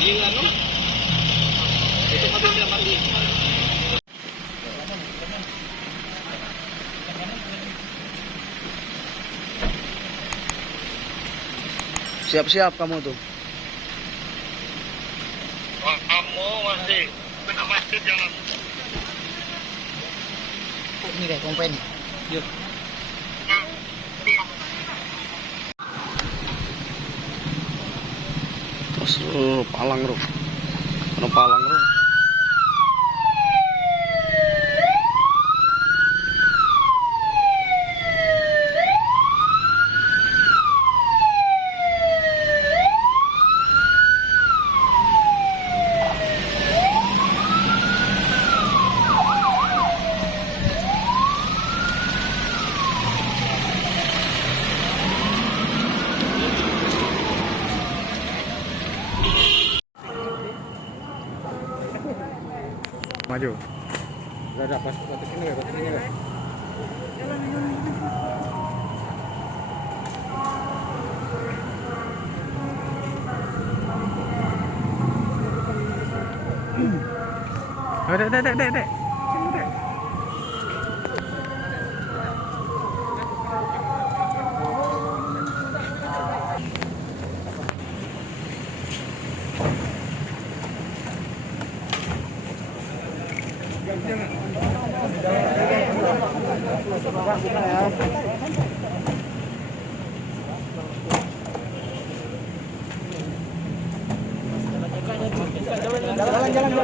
Yung ano? Ito pa doon naman din. Siap-siap kamu tuh. Wah, kamu masih kena masjid jangan. Ini kayak kompen. Yuk. Terus palang bro. Ada palang bro. Maju. Udah ada pas batik ini enggak? Dek.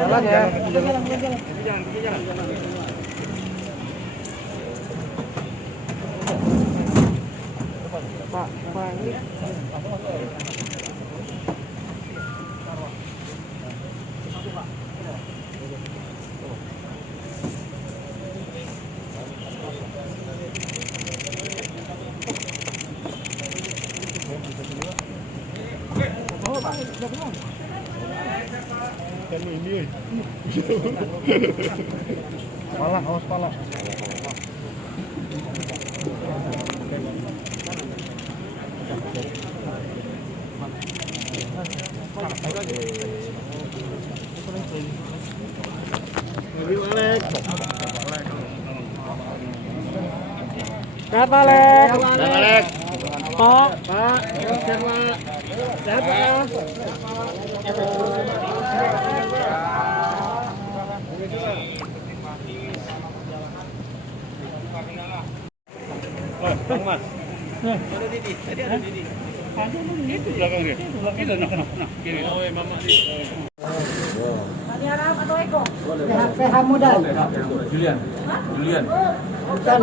Jalan ya. Pak, ini pala, awas pala. Sehat Alek. Pak. Sehat Pak. Bang Mas. Ada Didi. Tadi ada Didi. Itu belakang dia. Itu nah. Kiri. Oh, Mama di. Tadi Arab atau Eko? PH Muda. Julian. Bukan.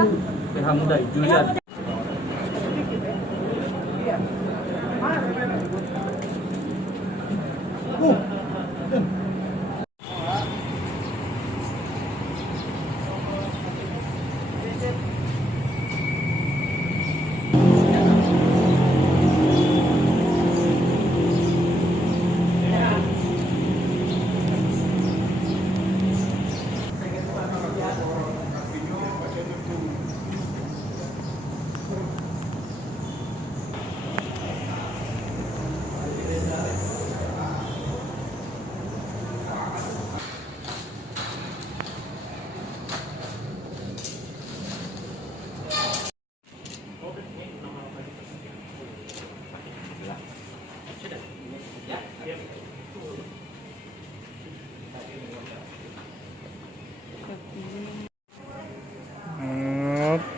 PH Muda, Julian.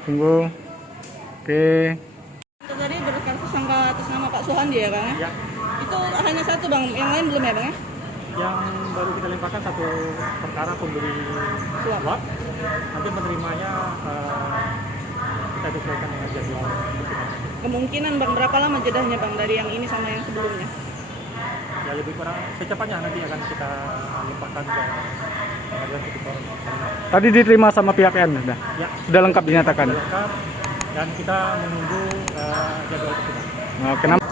Tunggu. Oke. Tadi berkasus sangka atas nama Pak Suhandi ya Bang? Ya. Itu hanya satu Bang, yang lain belum ya Bang? Yang baru kita limpahkan satu perkara pemberi suap. Nanti menerimanya kita sesuaikan dengan jadwal. Kemungkinan Bang, berapa lama jedahnya Bang dari yang ini sama yang sebelumnya? Ya lebih kurang secepatnya nanti akan kita limpahkan ke pengadilan tipikor. Tadi diterima sama pihak N sudah? Ya. Sudah lengkap dinyatakan? Sudah lengkap dan kita menunggu jadwal persidangan. Nah, kenapa?